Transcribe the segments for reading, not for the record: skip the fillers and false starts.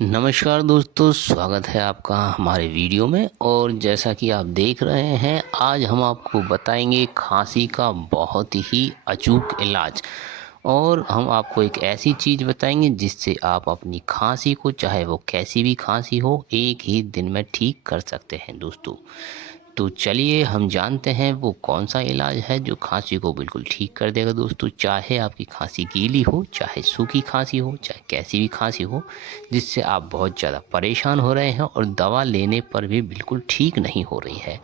नमस्कार दोस्तों, स्वागत है आपका हमारे वीडियो में। और जैसा कि आप देख रहे हैं, आज हम आपको बताएंगे खांसी का बहुत ही अचूक इलाज। और हम आपको एक ऐसी चीज़ बताएंगे जिससे आप अपनी खांसी को, चाहे वो कैसी भी खांसी हो, एक ही दिन में ठीक कर सकते हैं दोस्तों। तो चलिए हम जानते हैं वो कौन सा इलाज है जो खांसी को बिल्कुल ठीक कर देगा दोस्तों। चाहे आपकी खांसी गीली हो, चाहे सूखी खांसी हो, चाहे कैसी भी खांसी हो जिससे आप बहुत ज़्यादा परेशान हो रहे हैं और दवा लेने पर भी बिल्कुल ठीक नहीं हो रही है।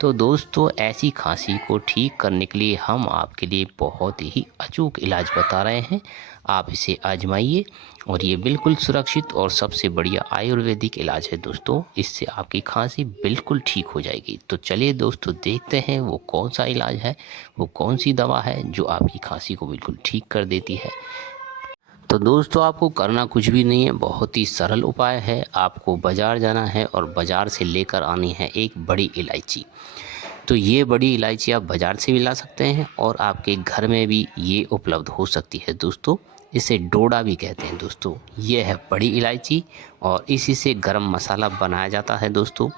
तो दोस्तों, ऐसी खांसी को ठीक करने के लिए हम आपके लिए बहुत ही अचूक इलाज बता रहे हैं। आप इसे आजमाइए और ये बिल्कुल सुरक्षित और सबसे बढ़िया आयुर्वेदिक इलाज है दोस्तों। इससे आपकी खांसी बिल्कुल ठीक हो जाएगी। तो चलिए दोस्तों, देखते हैं वो कौन सा इलाज है, वो कौन सी दवा है जो आपकी खांसी को बिल्कुल ठीक कर देती है। तो दोस्तों, आपको करना कुछ भी नहीं है, बहुत ही सरल उपाय है। आपको बाज़ार जाना है और बाज़ार से लेकर आनी है एक बड़ी इलायची। तो ये बड़ी इलायची आप बाज़ार से भी ला सकते हैं और आपके घर में भी ये उपलब्ध हो सकती है दोस्तों। इसे डोडा भी कहते हैं दोस्तों। ये है बड़ी इलायची और इसी से गरम मसाला बनाया जाता है दोस्तों।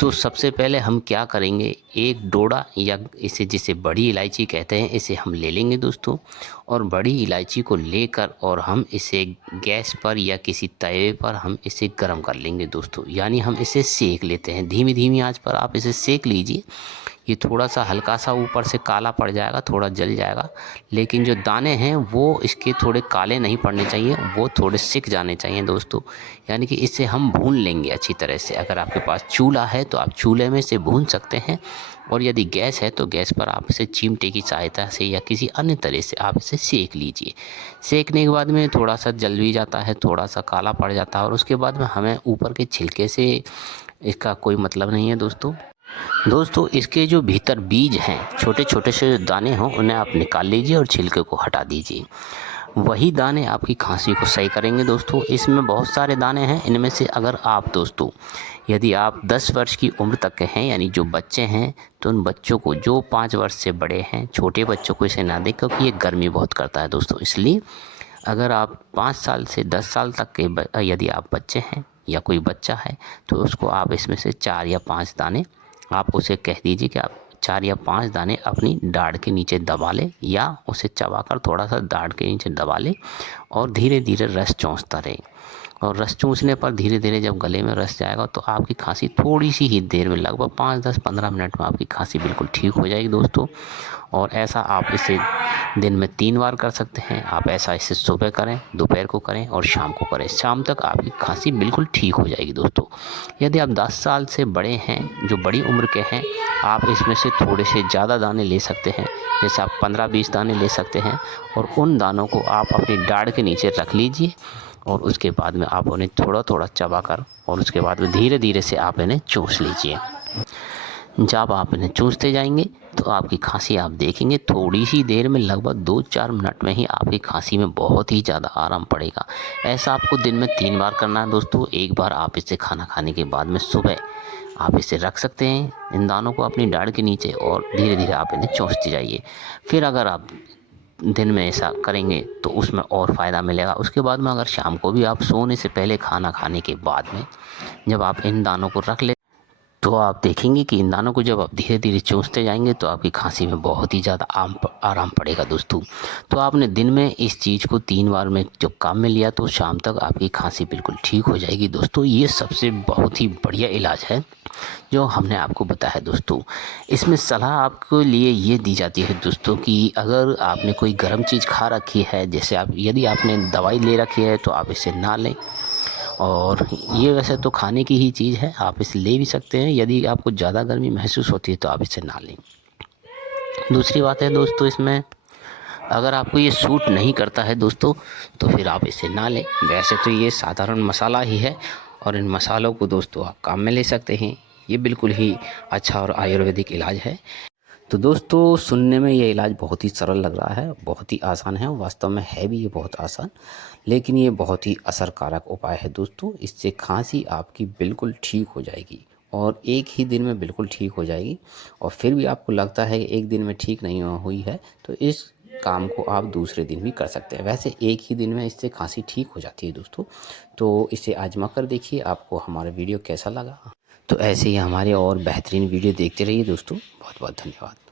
तो सबसे पहले हम क्या करेंगे, एक डोडा या इसे जिसे बड़ी इलायची कहते हैं, इसे हम ले लेंगे दोस्तों। और बड़ी इलायची को लेकर और हम इसे गैस पर या किसी तवे पर हम इसे गर्म कर लेंगे दोस्तों। यानी हम इसे सेक लेते हैं, धीमी धीमी आंच पर आप इसे सेक लीजिए। ये थोड़ा सा हल्का सा ऊपर से काला पड़ जाएगा, थोड़ा जल जाएगा, लेकिन जो दाने हैं वो इसके थोड़े काले नहीं पड़ने चाहिए, वो थोड़े सिक जाने चाहिए दोस्तों। यानी कि इसे हम भून लेंगे अच्छी तरह से। अगर आपके पास चूल्हा है तो आप चूल्हे में से भून सकते हैं, और यदि गैस है तो गैस पर आप इसे चिमटे की सहायता से या किसी अन्य तरह से आप इसे सेक लीजिए। सेकने के बाद में थोड़ा सा जल भी जाता है, थोड़ा सा काला पड़ जाता है, और उसके बाद में हमें ऊपर के छिलके से इसका कोई मतलब नहीं है दोस्तों। दोस्तों, इसके जो भीतर बीज हैं, छोटे छोटे से दाने हों, उन्हें आप निकाल लीजिए और छिलके को हटा दीजिए। वही दाने आपकी खांसी को सही करेंगे दोस्तों। इसमें बहुत सारे दाने हैं, इनमें से अगर आप दोस्तों, यदि आप 10 वर्ष की उम्र तक के हैं, यानी जो बच्चे हैं, तो उन बच्चों को, जो 5 वर्ष से बड़े हैं, छोटे बच्चों को इसे ना दें, क्योंकि ये गर्मी बहुत करता है दोस्तों। इसलिए अगर आप 5 साल से 10 साल तक के यदि आप बच्चे हैं या कोई बच्चा है, तो उसको आप इसमें से 4 या 5 दाने, आप उसे कह दीजिए कि आप 4 या 5 दाने अपनी दाढ़ के नीचे दबा लें, या उसे चबाकर थोड़ा सा दाढ़ के नीचे दबा लें और धीरे धीरे रस चूसता रहे। और रस चूसने पर धीरे धीरे जब गले में रस जाएगा तो आपकी खांसी थोड़ी सी ही देर में, लगभग 5-10-15 मिनट में आपकी खांसी बिल्कुल ठीक हो जाएगी दोस्तों। और ऐसा आप इसे दिन में 3 बार कर सकते हैं। आप ऐसा इसे सुबह करें, दोपहर को करें और शाम को करें। शाम तक आपकी खांसी बिल्कुल ठीक हो जाएगी दोस्तों। यदि आप 10 साल से बड़े हैं, जो बड़ी उम्र के हैं, आप इसमें से थोड़े से ज़्यादा दाने ले सकते हैं। जैसे आप 15-20 दाने ले सकते हैं, और उन दानों को आप अपनी दाढ़ के नीचे रख लीजिए, और उसके बाद में आप उन्हें थोड़ा थोड़ा चबाकर, और उसके बाद में धीरे धीरे से आप इन्हें चूस लीजिए। जब आप इन्हें चूसते जाएंगे तो आपकी खांसी, आप देखेंगे थोड़ी सी देर में, लगभग 2-4 मिनट में ही आपकी खांसी में बहुत ही ज़्यादा आराम पड़ेगा। ऐसा आपको दिन में 3 बार करना है दोस्तों। एक बार आप इसे खाना खाने के बाद में सुबह आप इसे रख सकते हैं, इन दानों को अपनी दाढ़ के नीचे, और धीरे धीरे आप इन्हें चूसते जाइए। फिर अगर आप दिन में ऐसा करेंगे तो उसमें और फ़ायदा मिलेगा। उसके बाद में अगर शाम को भी आप सोने से पहले, खाना खाने के बाद में, जब आप इन दानों को रख ले, तो आप देखेंगे कि इन दानों को जब आप धीरे धीरे चूसते जाएंगे तो आपकी खांसी में बहुत ही ज़्यादा आराम पड़ेगा दोस्तों। तो आपने दिन में इस चीज़ को 3 बार में जो काम में लिया, तो शाम तक आपकी खांसी बिल्कुल ठीक हो जाएगी दोस्तों। ये सबसे बहुत ही बढ़िया इलाज है जो हमने आपको बताया दोस्तों। इसमें सलाह आपके लिए ये दी जाती है दोस्तों कि अगर आपने कोई गर्म चीज़ खा रखी है, जैसे आप, यदि आपने दवाई ले रखी है, तो आप इसे ना लें। और ये वैसे तो खाने की ही चीज़ है, आप इसे ले भी सकते हैं। यदि आपको ज़्यादा गर्मी महसूस होती है तो आप इसे ना लें। दूसरी बात है दोस्तों, इसमें अगर आपको ये सूट नहीं करता है दोस्तों, तो फिर आप इसे ना लें। वैसे तो ये साधारण मसाला ही है, और इन मसालों को दोस्तों आप काम में ले सकते हैं। ये बिल्कुल ही अच्छा और आयुर्वेदिक इलाज है। तो दोस्तों, सुनने में ये इलाज बहुत ही सरल लग रहा है, बहुत ही आसान है, वास्तव में है भी ये बहुत आसान, लेकिन ये बहुत ही असरकारक उपाय है दोस्तों। इससे खांसी आपकी बिल्कुल ठीक हो जाएगी, और एक ही दिन में बिल्कुल ठीक हो जाएगी। और फिर भी आपको लगता है कि एक दिन में ठीक नहीं हुई है, तो इस काम को आप दूसरे दिन भी कर सकते हैं। वैसे एक ही दिन में इससे खांसी ठीक हो जाती है दोस्तों, तो इसे आजमा कर देखिए। आपको हमारा वीडियो कैसा लगा? तो ऐसे ही हमारे और बेहतरीन वीडियो देखते रहिए दोस्तों। बहुत बहुत धन्यवाद।